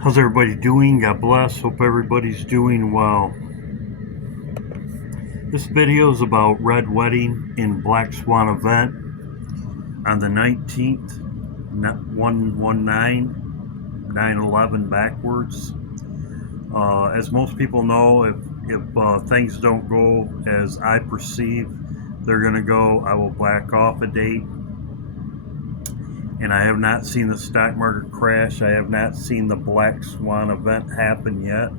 How's everybody doing? God bless. Hope everybody's doing well. This video is about Red Wedding in Black Swan event on the 19th, 119, 9/11 backwards. As most people know, if things don't go as I perceive they're going to go, I will back off a date. And I have not seen the stock market crash. I have not seen the Black Swan event happen yet.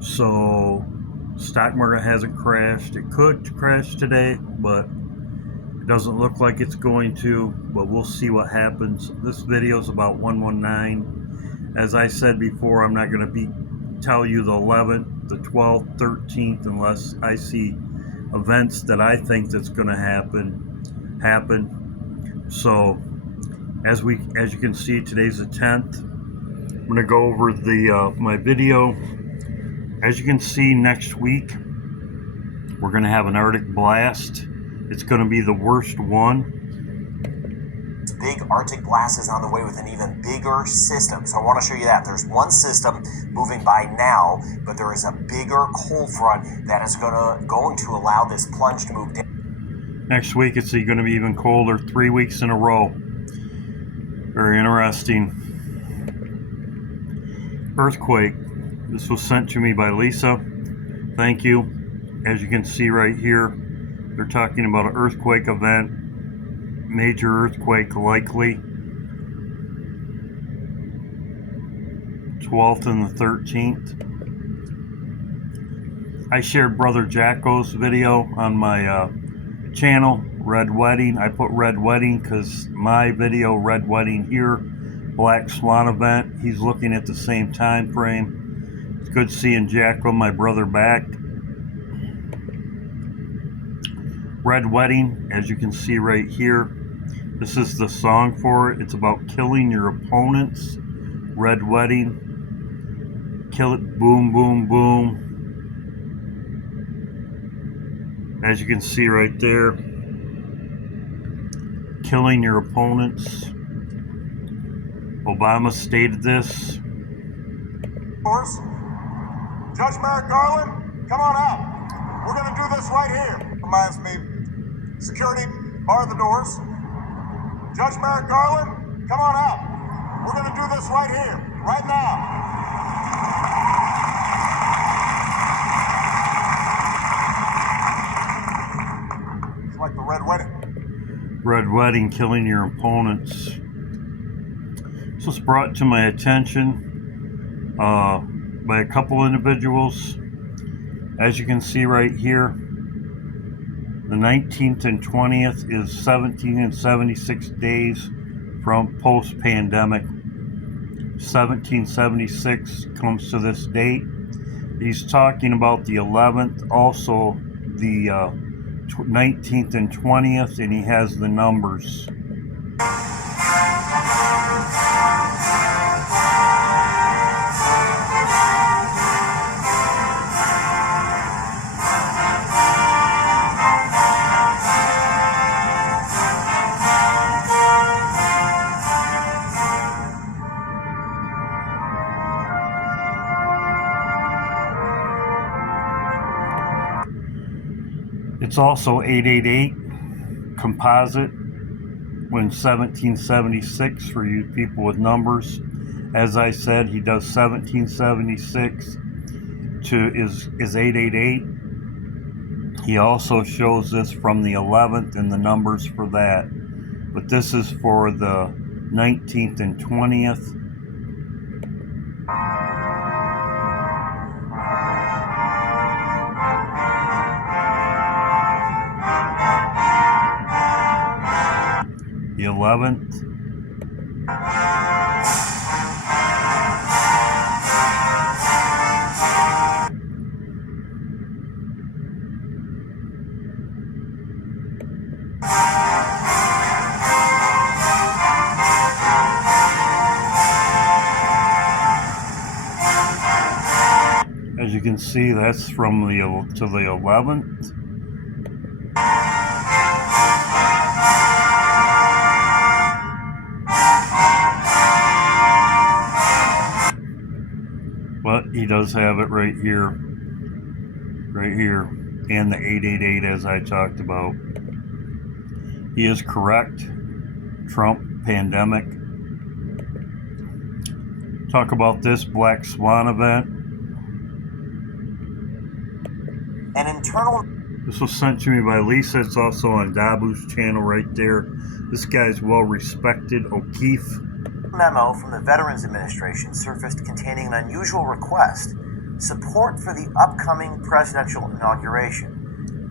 So, stock market hasn't crashed. It could crash today, but it doesn't look like it's going to. But we'll see what happens. This video is about 119. As I said before, I'm not going to tell you the 11th, the 12th, 13th, unless I see events that I think that's going to happen. So, as you can see, today's the 10th. I'm going to go over my video. As you can see, next week we're going to have an Arctic blast. It's going to be the worst one. Big Arctic blast is on the way with an even bigger system. So I want to show you that. There's one system moving by now, but there is a bigger cold front that is going to allow this plunge to move down. Next week it's going to be even colder, 3 weeks in a row. Very interesting. Earthquake. This was sent to me by Lisa. Thank you. As you can see right here, they're talking about an earthquake event. Major earthquake likely. 12th and the 13th. I shared Brother Jacko's video on my channel, Red Wedding. I put Red Wedding because my video, Red Wedding here, Black Swan event, he's looking at the same time frame. It's good seeing Jacko, my brother, back. Red Wedding, as you can see right here, this is the song for it. It's about killing your opponents. Red Wedding. Kill it, boom, boom, boom. As you can see right there, killing your opponents. Obama stated this. Judge Merrick Garland, come on out. We're going to do this right here. Reminds me, security, bar the doors. Judge Merrick Garland, come on out. We're going to do this right here, right now. Like the Red Wedding. Red Wedding, killing your opponents. This was brought to my attention by a couple individuals. As you can see right here, the 19th and 20th is 17 and 76 days from post-pandemic. 1776 comes to this date. He's talking about the 11th, also the 19th and 20th, and he has the numbers. It's also 888 composite when 1776 for you people with numbers. As I said, he does 1776 is 888. He also shows this from the 11th and the numbers for that. But this is for the 19th and 20th. The 11th. As you can see, that's from the to the 11th. he does have it right here, and the 888 as I talked about. He is correct. Trump pandemic. Talk about this Black Swan event. An internal. This was sent to me by Lisa. It's also on Dabu's channel right there. This guy's well respected. O'Keefe. Memo from the Veterans Administration surfaced containing an unusual request: support for the upcoming presidential inauguration.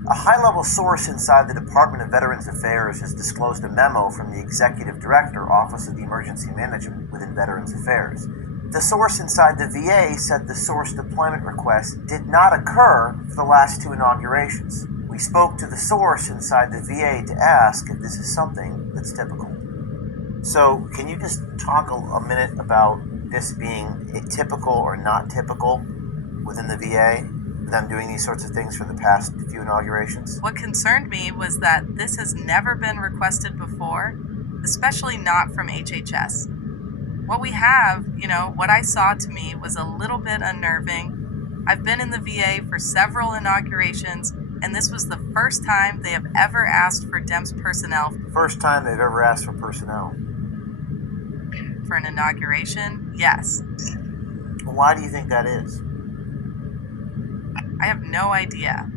A high-level source inside the Department of Veterans Affairs has disclosed a memo from the Executive Director, Office of the Emergency Management within Veterans Affairs. The source inside the VA said the source deployment request did not occur for the last 2 inaugurations. We spoke to the source inside the VA to ask if this is something that's typical. So, can you just talk a minute about this being atypical or not typical within the VA? Them doing these sorts of things for the past few inaugurations? What concerned me was that this has never been requested before, especially not from HHS. What we have, what I saw to me was a little bit unnerving. I've been in the VA for several inaugurations, and this was the first time they have ever asked for DEMS personnel. First time they've ever asked for personnel. For an inauguration? Yes. Why do you think that is? I have no idea.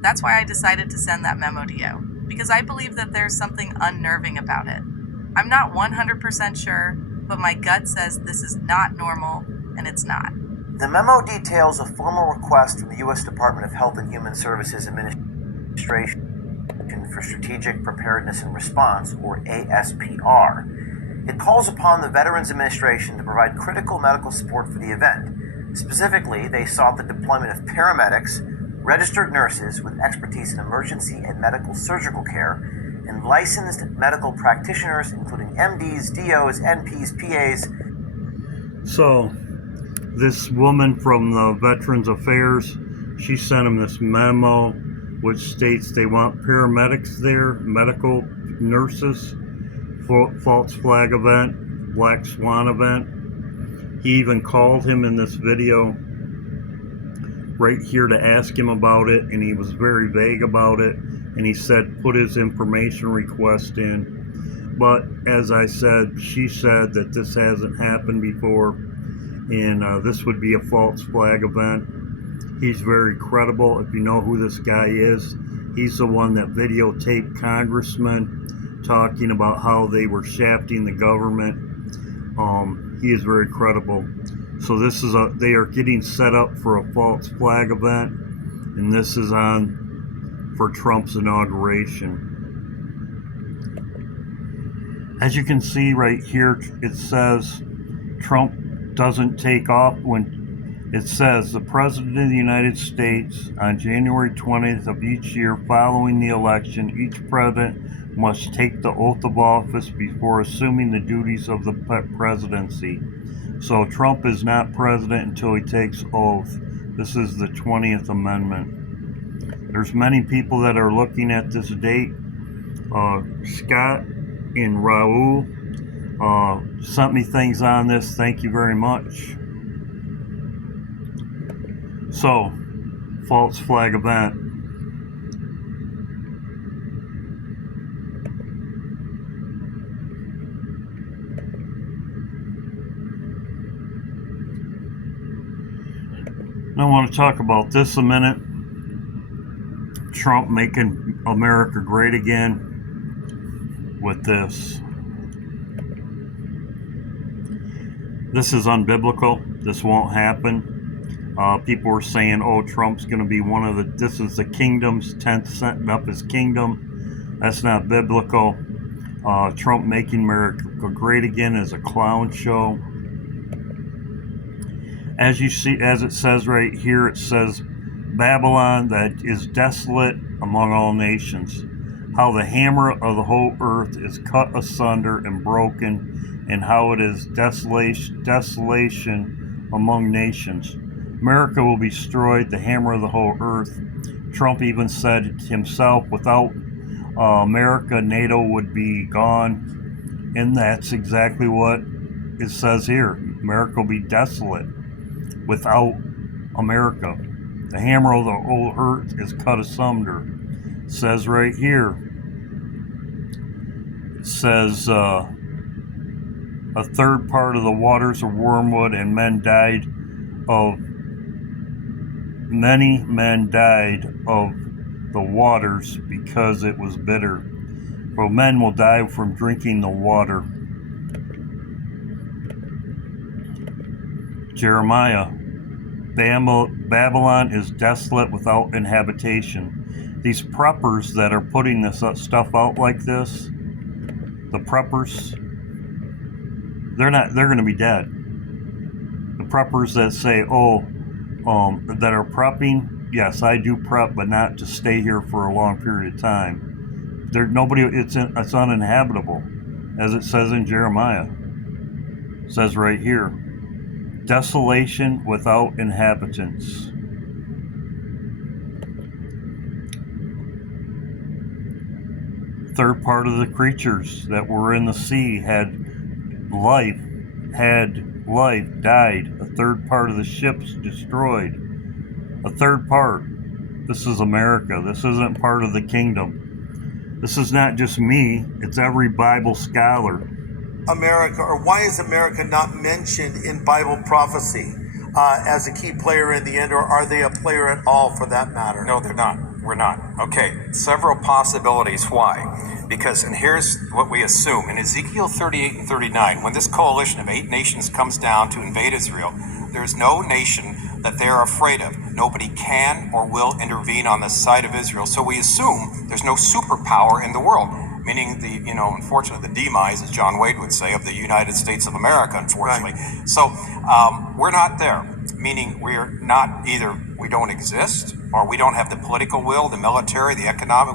That's why I decided to send that memo to you, because I believe that there's something unnerving about it. I'm not 100% sure, but my gut says this is not normal, and it's not. The memo details a formal request from the U.S. Department of Health and Human Services Administration for Strategic Preparedness and Response, or ASPR. It calls upon the Veterans Administration to provide critical medical support for the event. Specifically, they sought the deployment of paramedics, registered nurses with expertise in emergency and medical surgical care, and licensed medical practitioners, including MDs, DOs, NPs, PAs. So, this woman from the Veterans Affairs, she sent him this memo, which states they want paramedics there, medical nurses, false flag event, Black Swan event. He even called him in this video right here to ask him about it, and he was very vague about it, and he said put his information request in. But as I said, she said that this hasn't happened before, and this would be a false flag event. He's very credible. If you know who this guy is, he's the one that videotaped congressmen talking about how they were shafting the government. He is very credible. So this is they are getting set up for a false flag event, and this is on for Trump's inauguration. As you can see right here, it says Trump doesn't take off when it says the President of the United States on January 20th of each year following the election, each president must take the oath of office before assuming the duties of the presidency. So Trump is not president until he takes oath. This is the 20th Amendment. There's many people that are looking at this date. Scott and Raul sent me things on this. Thank you very much. So, false flag event. I want to talk about this a minute. Trump making America great again with this. This is unbiblical. This won't happen. People were saying, oh, Trump's going to be this is the kingdom's 10th setting up his kingdom. That's not biblical. Trump making America great again is a clown show. As you see, as it says right here, it says Babylon that is desolate among all nations. How the hammer of the whole earth is cut asunder and broken, and how it is desolation among nations. America will be destroyed, the hammer of the whole earth. Trump even said himself, without America, NATO would be gone. And that's exactly what it says here. America will be desolate. without America. The hammer of the whole earth is cut asunder. It says right here, it says, a third part of the waters are wormwood, and many men died of the waters because it was bitter. For men will die from drinking the water. Jeremiah, Babylon is desolate without inhabitation. These preppers that are putting this stuff out like this, the preppers, they're going to be dead. The preppers that say, that are prepping, yes, I do prep, but not to stay here for a long period of time. It's uninhabitable, as it says in Jeremiah. It says right here, desolation without inhabitants. Third part of the creatures that were in the sea had life, died. A third part of the ships destroyed. A third part. This is America. This isn't part of the kingdom. This is not just me, it's every Bible scholar. America, or why is America not mentioned in Bible prophecy as a key player in the end, or are they a player at all for that matter? No, they're not. We're not. Okay, several possibilities why. Because, and here's what we assume, in Ezekiel 38 and 39, when this coalition of 8 nations comes down to invade Israel, there's no nation that they're afraid of. Nobody can or will intervene on the side of Israel. So we assume there's no superpower in the world, meaning unfortunately, the demise, as John Wade would say, of the United States of America, unfortunately. Right. So we're not there, meaning we're not either, we don't exist, or we don't have the political will, the military, the economic.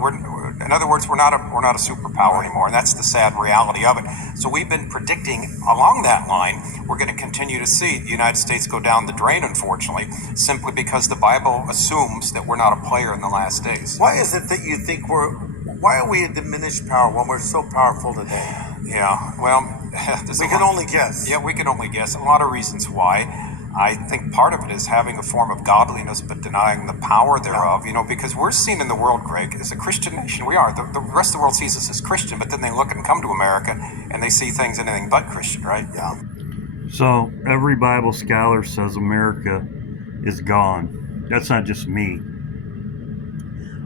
In other words, we're not a superpower anymore, and that's the sad reality of it. So we've been predicting along that line, we're going to continue to see the United States go down the drain, unfortunately, simply because the Bible assumes that we're not a player in the last days. Why is it that you think why are we a diminished power when we're so powerful today? Yeah, well, we can only guess. Yeah, we can only guess. A lot of reasons why. I think part of it is having a form of godliness but denying the power thereof, because we're seen in the world, Greg, as a Christian nation. We are. The rest of the world sees us as Christian, but then they look and come to America and they see things anything but Christian, right? Yeah. So every Bible scholar says America is gone. That's not just me.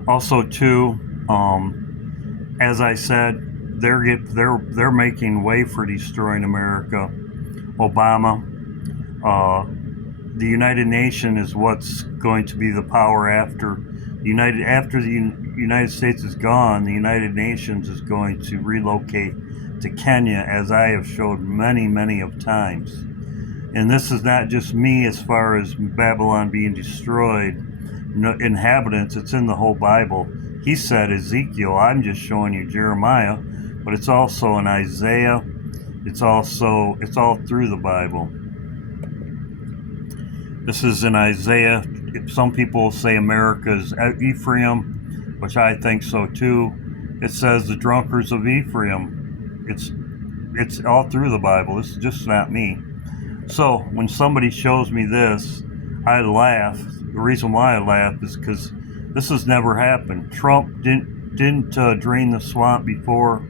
Also, too, as I said, they're making way for destroying America. Obama. The United Nations is what's going to be the power after the United States is gone. The United Nations is going to relocate to Kenya, as I have showed many of times. And this is not just me as far as Babylon being destroyed. No inhabitants, it's in the whole Bible. He said Ezekiel, I'm just showing you Jeremiah, but it's also in Isaiah. It's all through the Bible. This is in Isaiah. Some people say America is Ephraim, which I think so too. It says the drunkards of Ephraim. It's all through the Bible. This is just not me. So when somebody shows me this, I laugh. The reason why I laugh is because this has never happened. Trump didn't drain the swamp before.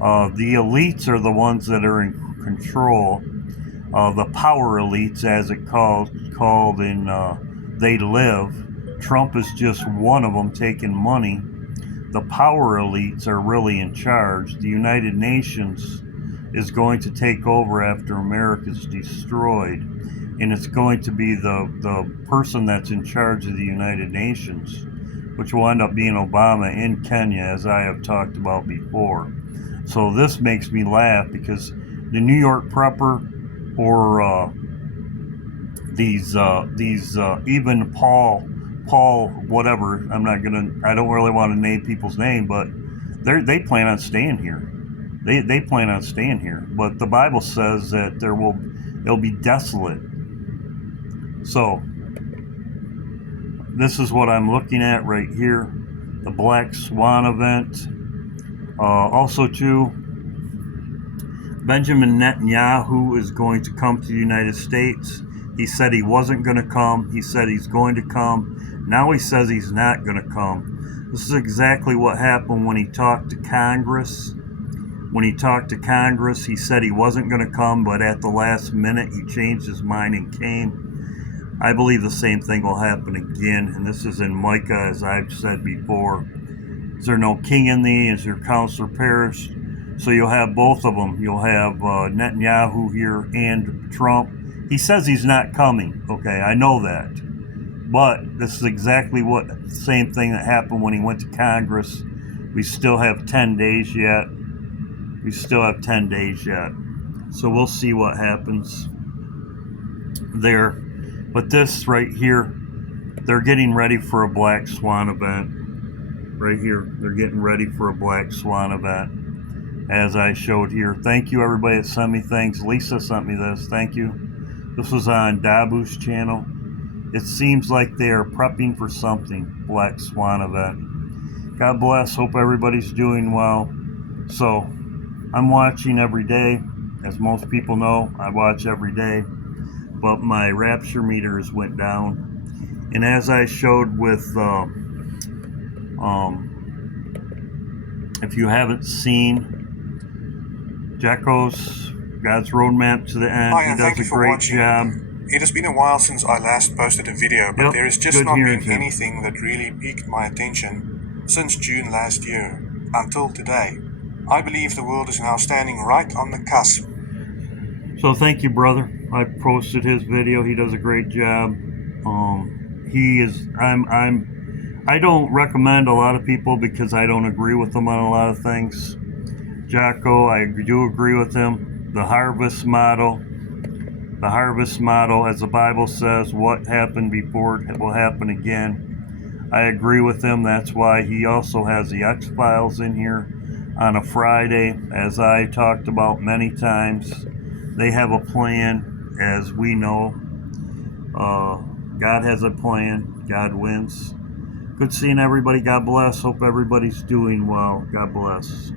The elites are the ones that are in control. The power elites, as it called in They Live. Trump is just one of them taking money. The power elites are really in charge. The United Nations is going to take over after America's destroyed, and it's going to be the person that's in charge of the United Nations, which will end up being Obama in Kenya, as I have talked about before. So this makes me laugh because the New York prepper, or these even Paul whatever, I don't really want to name people's name, but they plan on staying here. They plan on staying here, but the Bible says that it'll be desolate. So this is what I'm looking at right here, the Black Swan event. Also too, Benjamin Netanyahu is going to come to the United States. He said he wasn't going to come. He said he's going to come. Now he says he's not going to come. This is exactly what happened when he talked to Congress. When he talked to Congress, he said he wasn't going to come, but at the last minute, he changed his mind and came. I believe the same thing will happen again, and this is in Micah, as I've said before. Is there no king in thee? Is your counselor perished? So you'll have both of them. You'll have Netanyahu here and Trump. He says he's not coming. Okay, I know that. But this is exactly the same thing that happened when he went to Congress. We still have 10 days yet. We still have 10 days yet. So we'll see what happens there. But this right here, they're getting ready for a Black Swan event. Right here, they're getting ready for a Black Swan event, as I showed here. Thank you, everybody that sent me things. Lisa sent me this. Thank you. This was on Dabu's channel. It seems like they are prepping for something. Black Swan event. God bless. Hope everybody's doing well. So, I'm watching every day. As most people know, I watch every day. But my Rapture meters went down. And as I showed with, if you haven't seen Jacko's God's Roadmap to the End, Hi, he does a great job. It has been a while since I last posted a video, but Yep, there has just good not hearing been you. anything that really piqued my attention since June last year until today. I believe the world is now standing right on the cusp. So thank you, brother. I posted his video. He does a great job. I don't recommend a lot of people because I don't agree with them on a lot of things. Jocko, I do agree with him. The harvest model, as the Bible says, what happened before will happen again. I agree with him. That's why he also has the X-Files in here on a Friday, as I talked about many times. They have a plan, as we know. God has a plan. God wins. Good seeing everybody. God bless. Hope everybody's doing well. God bless.